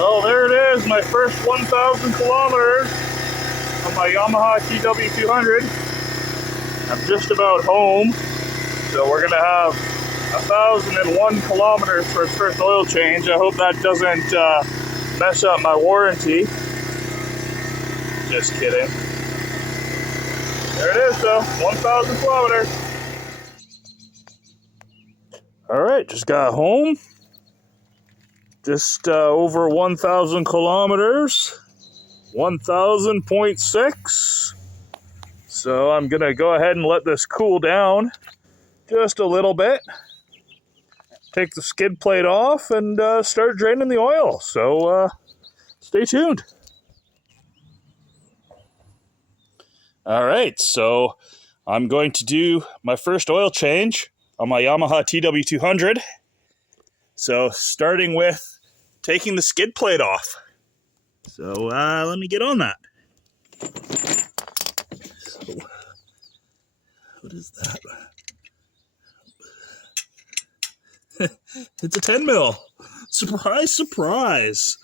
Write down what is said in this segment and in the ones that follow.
Well, there it is, my first 1,000 kilometers on my Yamaha TW 200. I'm just about home, so we're gonna have 1,001 kilometers for its first oil change. I hope that doesn't mess up my warranty. Just kidding. There it is though, 1,000 kilometers. All right, just got home. Just over 1,000 kilometers, 1,000.6. So I'm gonna go ahead and let this cool down just a little bit. Take the skid plate off and start draining the oil. So stay tuned. All right, so I'm going to do my first oil change on my Yamaha TW 200. So starting with taking the skid plate off. So let me get on that. So, what is that? It's a 10 mil. Surprise, surprise.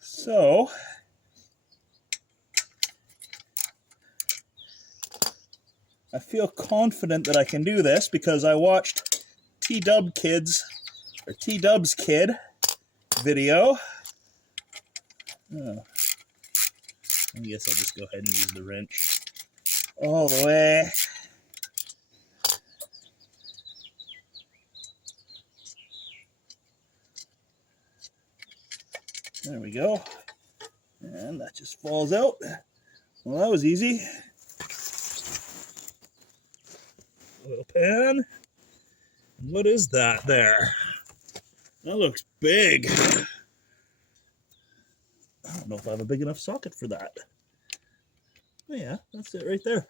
So, I feel confident that I can do this because I watched T-Dub's kid video. Oh. I guess I'll just go ahead and use the wrench all the way. There we go. And that just falls out. Well, that was easy. Oil pan. What is that there? That looks big. I don't know if I have a big enough socket for that. Oh yeah, that's it right there.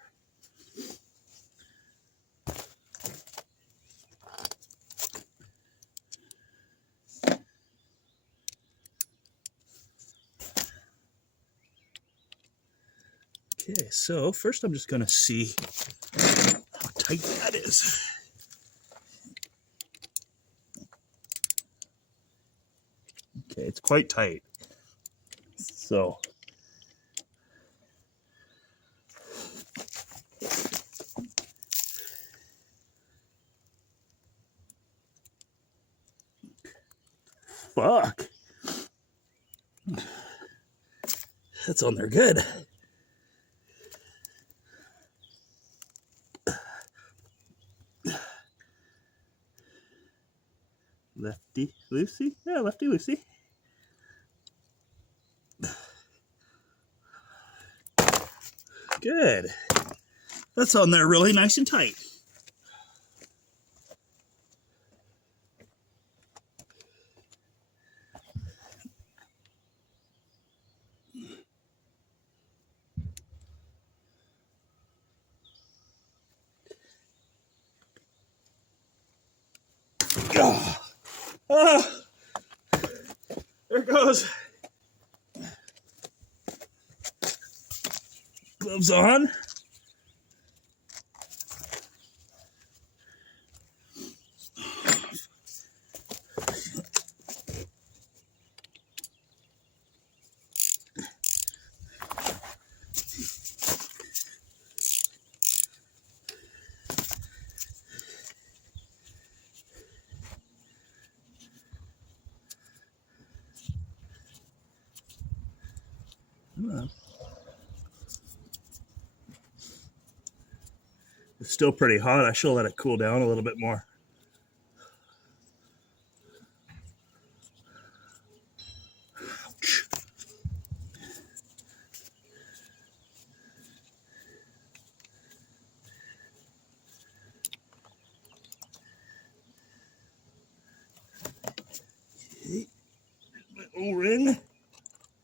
Okay, so first I'm just going to see how tight that is. Okay, it's quite tight. So, fuck. That's on there good. Lefty loosey? Yeah, lefty loosey. Good. That's on there really nice and tight. Ah, there it goes. Gloves on. It's still pretty hot. I should let it cool down a little bit more. Ouch. Okay. My O-ring.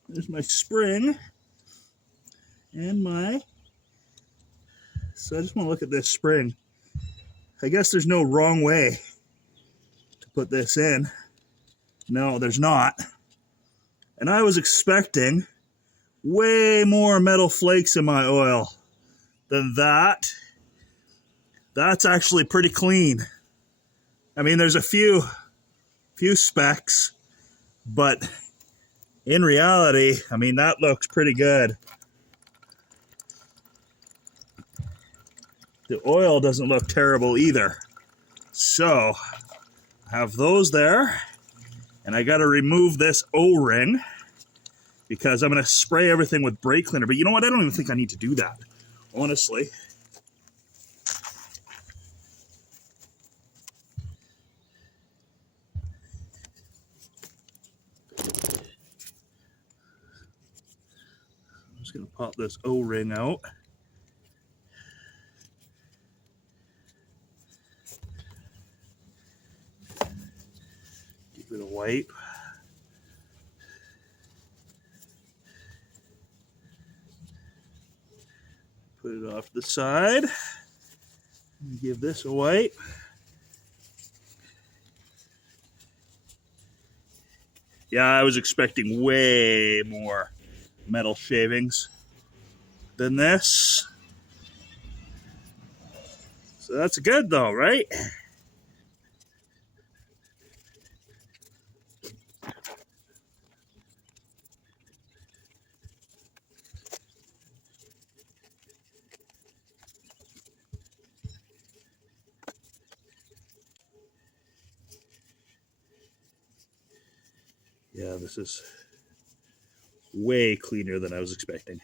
There's my spring. And my... So I just want to look at this spring. I guess there's no wrong way to put this in. No, there's not. And I was expecting way more metal flakes in my oil than that. That's actually pretty clean. I mean, there's a few specks, but in reality, I mean, that looks pretty good. The oil doesn't look terrible either. So, I have those there, and I gotta remove this O-ring because I'm gonna spray everything with brake cleaner. But you know what? I don't even think I need to do that, honestly. I'm just gonna pop this O-ring out. Give it a wipe. Put it off to the side. Give this a wipe. Yeah, I was expecting way more metal shavings than this. So that's good though, right? Yeah, this is way cleaner than I was expecting.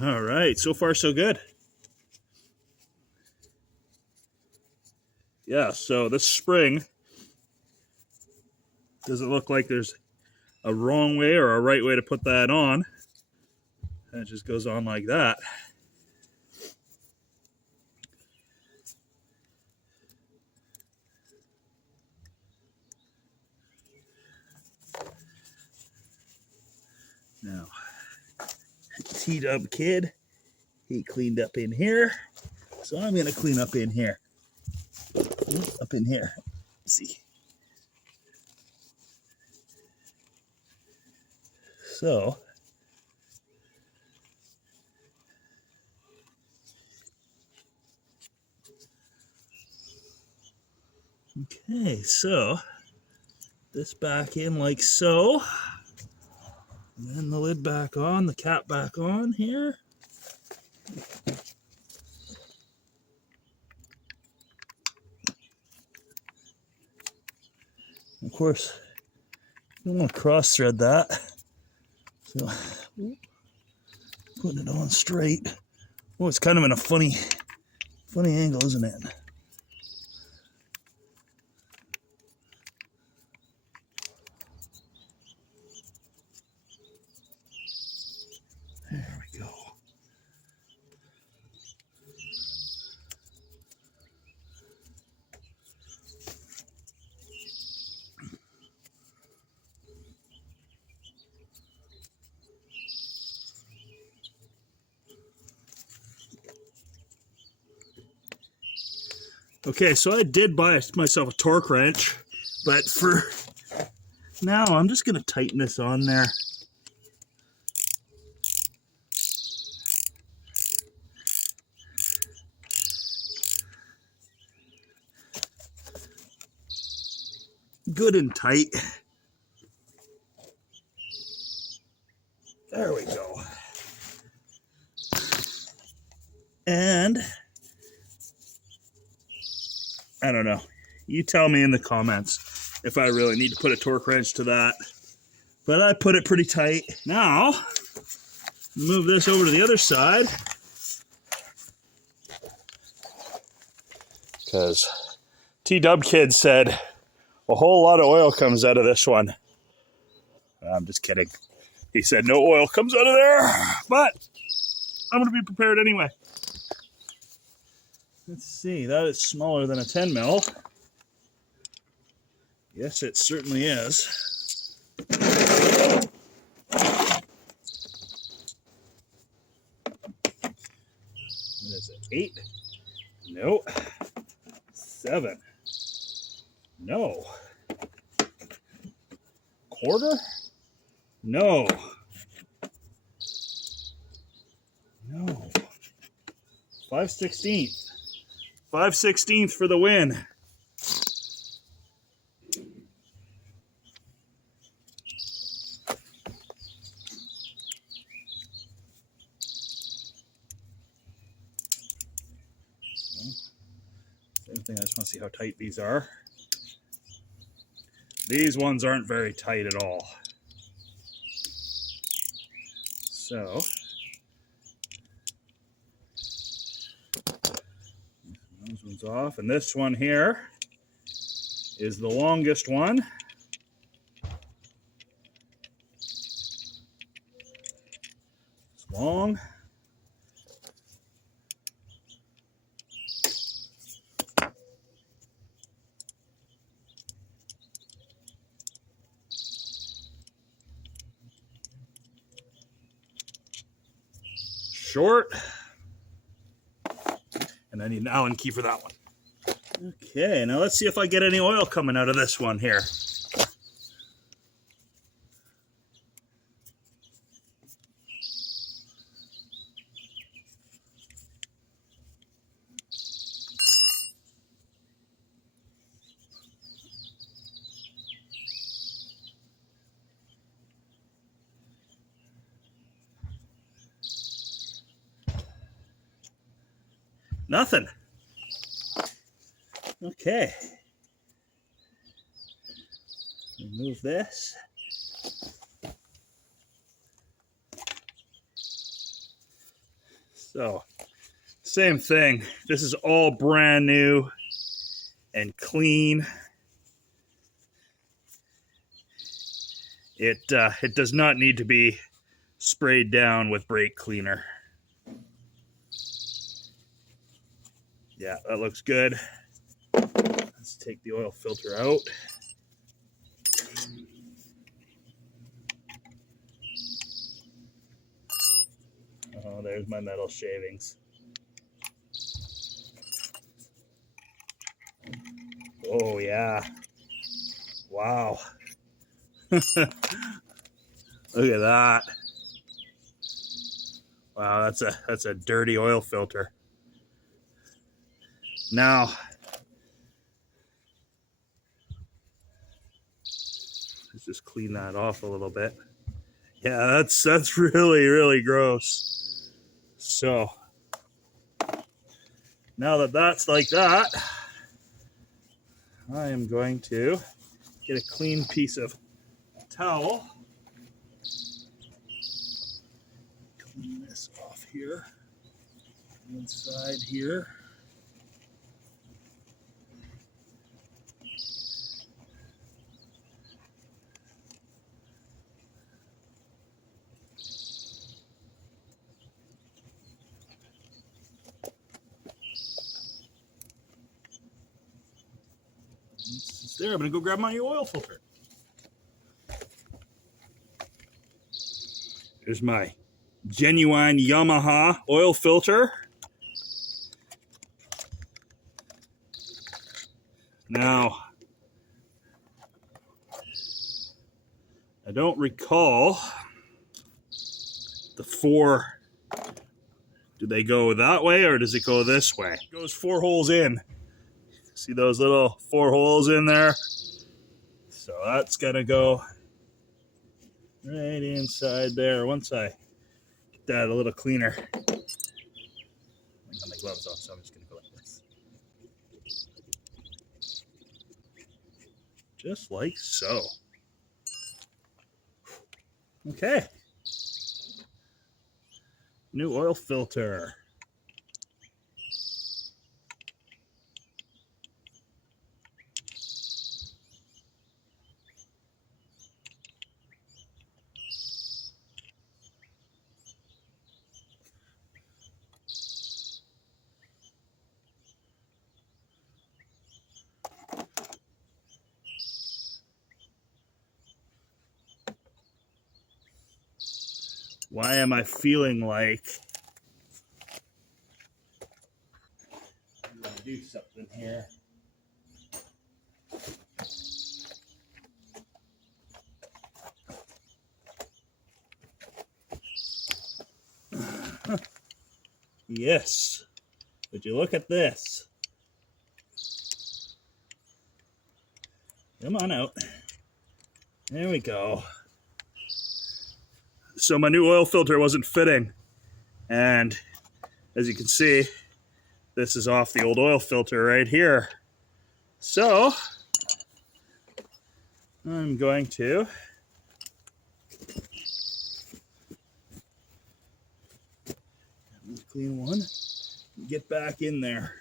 All right, so far so good. Yeah, so this spring doesn't look like there's a wrong way or a right way to put that on. And it just goes on like that. Now, TW kid, he cleaned up in here. So I'm gonna clean up in here. Up in here. Let's see. So, okay, so this back in like so. And then the lid back on, the cap back on here. Of course, you don't want to cross thread that. So, putting it on straight. Oh, it's kind of in a funny angle, isn't it? There we go. Okay, so I did buy myself a torque wrench, but for now, I'm just going to tighten this on there. Good and tight. There we go. And I don't know. You tell me in the comments if I really need to put a torque wrench to that. But I put it pretty tight. Now, move this over to the other side. Because TW Kid said a whole lot of oil comes out of this one. I'm just kidding. He said no oil comes out of there, but I'm going to be prepared anyway. Let's see, that is smaller than a 10 mil. Yes, it certainly is. 8. No. 7. No. Quarter? No. No. 5/16. 5/16 for the win. Same thing, I just want to see how tight these are. These ones aren't very tight at all. So, those ones off. And this one here is the longest one. It's long. Short. And I need an Allen key for that one. Okay, now let's see if I get any oil coming out of this one here. Nothing. Okay. Remove this. So, same thing. This is all brand new and clean. It does not need to be sprayed down with brake cleaner. Yeah, that looks good. Let's take the oil filter out. Oh, there's my metal shavings. Oh yeah. Wow. Look at that. Wow, that's a dirty oil filter. Now, let's just clean that off a little bit. Yeah, that's really, really gross. So, now that that's like that, I am going to get a clean piece of towel. Clean this off here. Inside here. It's there. I'm going to go grab my oil filter. There's my genuine Yamaha oil filter. Now, I don't recall the 4. Do they go that way or does it go this way? It goes 4 holes in. See those little 4 holes in there? So that's gonna go right inside there. Once I get that a little cleaner. I got my gloves off, so I'm just gonna go like this. Just like so. Okay. New oil filter. Why am I feeling like do something here. Yes. Would you look at this? Come on out. There we go. So my new oil filter wasn't fitting. And as you can see, this is off the old oil filter right here. So I'm going to clean one, get back in there.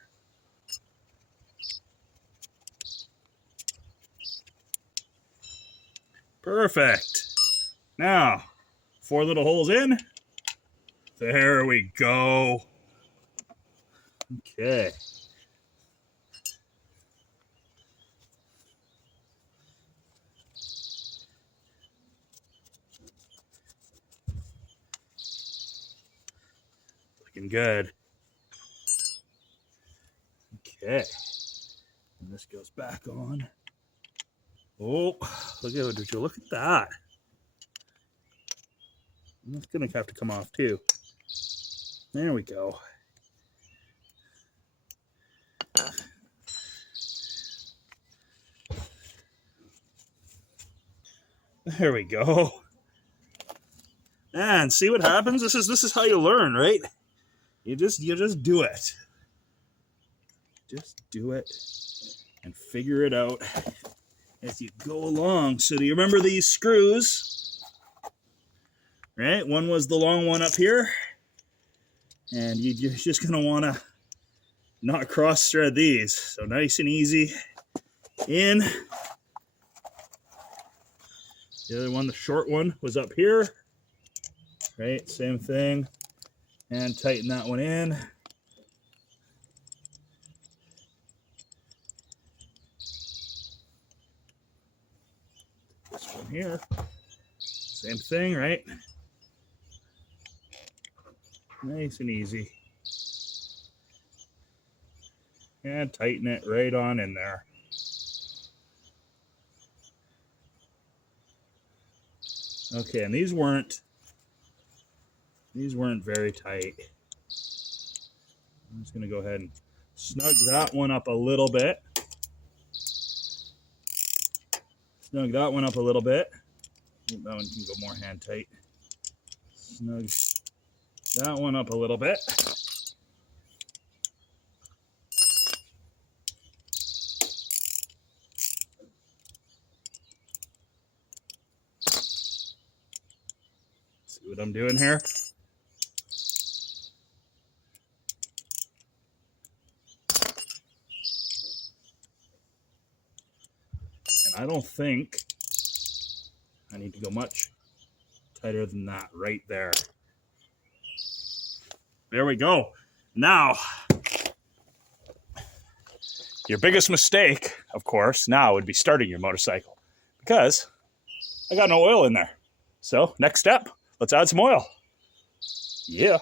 Perfect. Now, 4 little holes in. There we go. Okay. Looking good. Okay. And this goes back on. Oh, look at it. Did you look at that? It's gonna have to come off too. There we go. There we go. And see what happens? This is how you learn, right? You just do it. Just do it and figure it out as you go along. So do you remember these screws? Right? One was the long one up here. And you're just gonna wanna not cross thread these. So nice and easy in. The other one, the short one, was up here. Right, same thing. And tighten that one in. This one here, same thing, right? Nice and easy. And tighten it right on in there. Okay, and these weren't very tight. I'm just gonna go ahead and snug that one up a little bit. Snug that one up a little bit. That one can go more hand tight. Snug that one up a little bit. See what I'm doing here? And I don't think I need to go much tighter than that right there. There we go. Now, your biggest mistake, of course, now would be starting your motorcycle because I got no oil in there. So next step, let's add some oil. Yeah.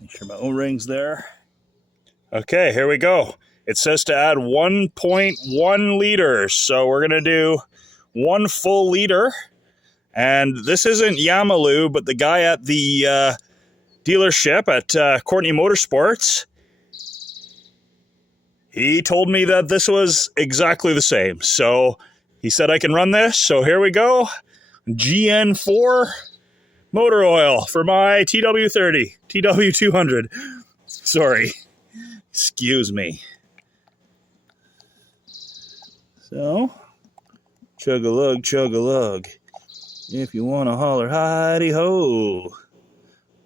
Make sure my O-ring's there. Okay, here we go. It says to add 1.1 liters. So we're going to do 1 full liter. And this isn't Yamalu, but the guy at the dealership at Courtney Motorsports, he told me that this was exactly the same. So he said I can run this. So here we go. GN4 motor oil for my TW30, TW200. Sorry. Excuse me. So, chug-a-lug, chug-a-lug. If you want to holler, hi-de-ho.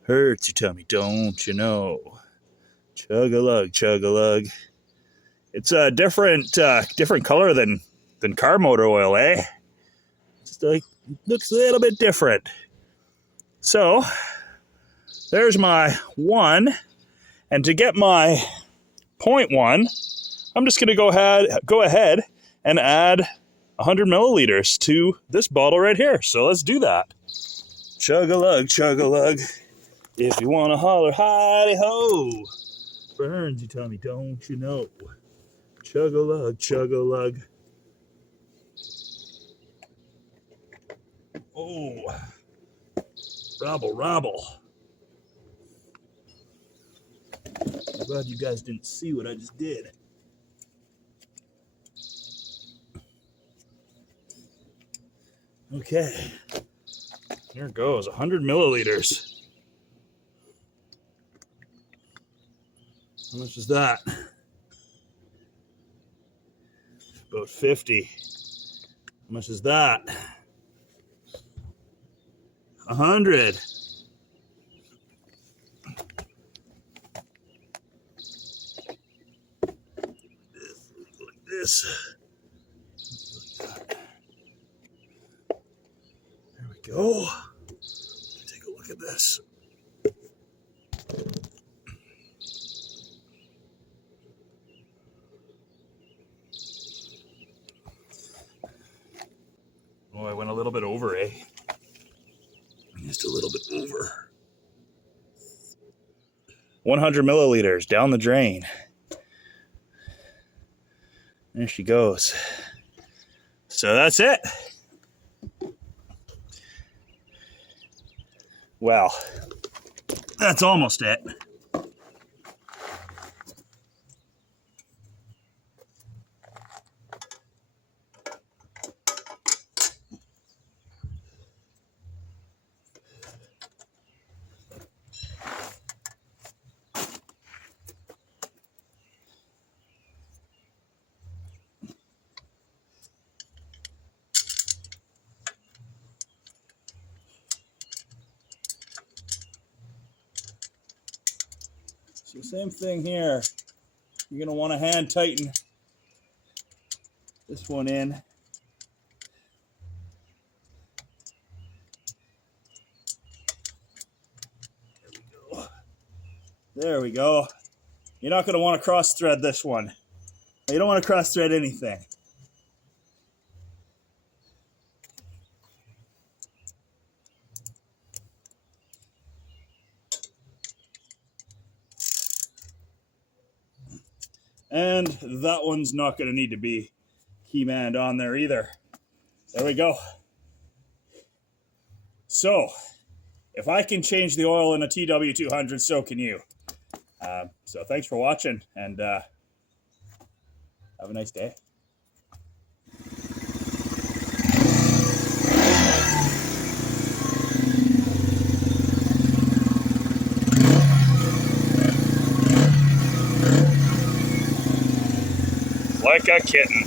Hurts your tummy, don't you know? Chug-a-lug, chug-a-lug. It's a different color than car motor oil, eh? Just like, looks a little bit different. So, there's my 1. And to get my 0.1, I'm just going to go ahead and add 100 milliliters to this bottle right here. So let's do that. Chug-a-lug, chug-a-lug. If you want to holler, hi-ho. Burns, you tell me, don't you know? Chug-a-lug, chug-a-lug. Oh, rabble, rabble. I'm glad you guys didn't see what I just did. Okay, here it goes, 100 milliliters. How much is that? About 50. How much is that? 100. Like this. There we go. Take a look at this. Oh, I went a little bit over, eh? Just a little bit over. 100 milliliters down the drain. There she goes. So that's it. Well, that's almost it. So same thing here. You're going to want to hand tighten this one in. There we go. There we go. You're not going to want to cross thread this one. You don't want to cross thread anything. And that one's not going to need to be key-manned on there either. There we go. So, if I can change the oil in a TW200, so can you. So thanks for watching, and have a nice day. Like a kitten.